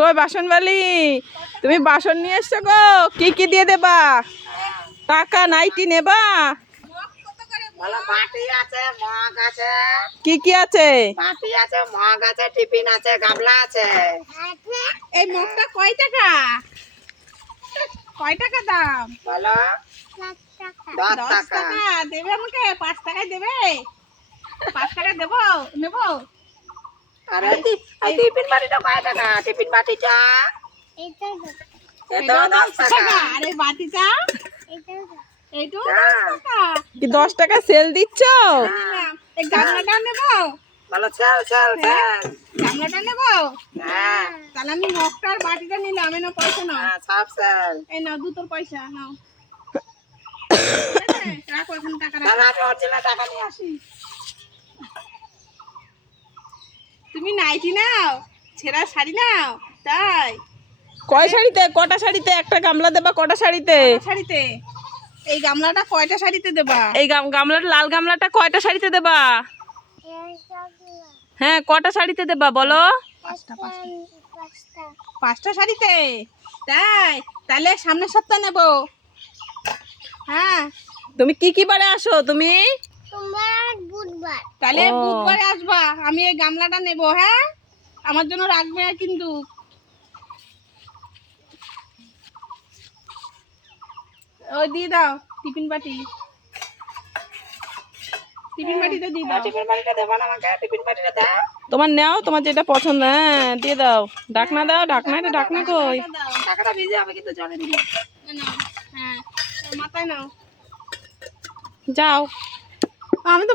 কই বাসন বালি? তুমি বাসন নিয়ে এসছো গো? কি কি দিয়ে দেবা? টাকা নাইটি নেবা? বাটি আছে, মগ আছে। কি কি আছে? বাটি আছে, মগ আছে, টিফিন আছে, গামলা আছে। এই মগটা কয় টাকা? কয় টাকা দাম? বলো 10 10 টাকা। টাকা দেবে আমাকে? 5 টাকায় দেবে? 5 টাকা দেবো? নেবো? আরে এই টিফিন বাটিটা কয় টাকা? টিফিন বাটিটা এটাও 10 টাকা। আর এই বাটিটা? এইটাও হ্যাঁ। 10 টাকা। কি 10 টাকা সেল দিচ্ছ? নিলাম। এই গামলাটা নেবো? বলো চল চল চল। গামলাটা নেবো? হ্যাঁ তাহলে আমি মগটা আর বাটিটা নিলাম। এই নাও পয়সা নাও। হ্যাঁ, সব চল। এই নাও দুটোর পয়সা নাও। রাখো এখন টাকা রাখো। দাদা আমি অরিজিনাল টাকা নিয়ে আসি। তুমি নাইটি নাও, ছেঁড়া শাড়ি নাও, তাই? কয় শাড়িতে? কটা শাড়িতে? একটা গামলা দেবা কটা শাড়িতে? শাড়িতে এই গামলাটা কয়টা শাড়িতে দেবা? এই গামলাটা, লাল গামলাটা কয়টা শাড়িতে দেবা? হ্যাঁ, কটা শাড়িতে দেবা বলো? 5টা শাড়িতে, তাই? তাহলে সামনের সপ্তাহ নেবো। হ্যাঁ, তুমি কি কি বারে আসো তুমি? তাহলে ও। বুধবারে আসবা। আমি এই গামলাটা নেবো। হ্যাঁ, আমার জন্য রাখবে কিন্তু। ওই দিয়ে দাও টিফিন বাটি। টিফিন বাটিতে দিয়ে দাও। টিফিন বাটিটা দেবো না আমাকে? টিফিন বাটিটা দাও। তোমার নাও, তোমার যেটা পছন্দ। হ্যাঁ, দিয়ে দাও। ঢাকনা দাও, ঢাকনা, এটা ঢাকনা কই? টাকাটা দাও। টাকাটা ভিজে আমি কিন্তু জলে দিব। নাও। হ্যাঁ, মাথায় নাও। যাও। আমি তো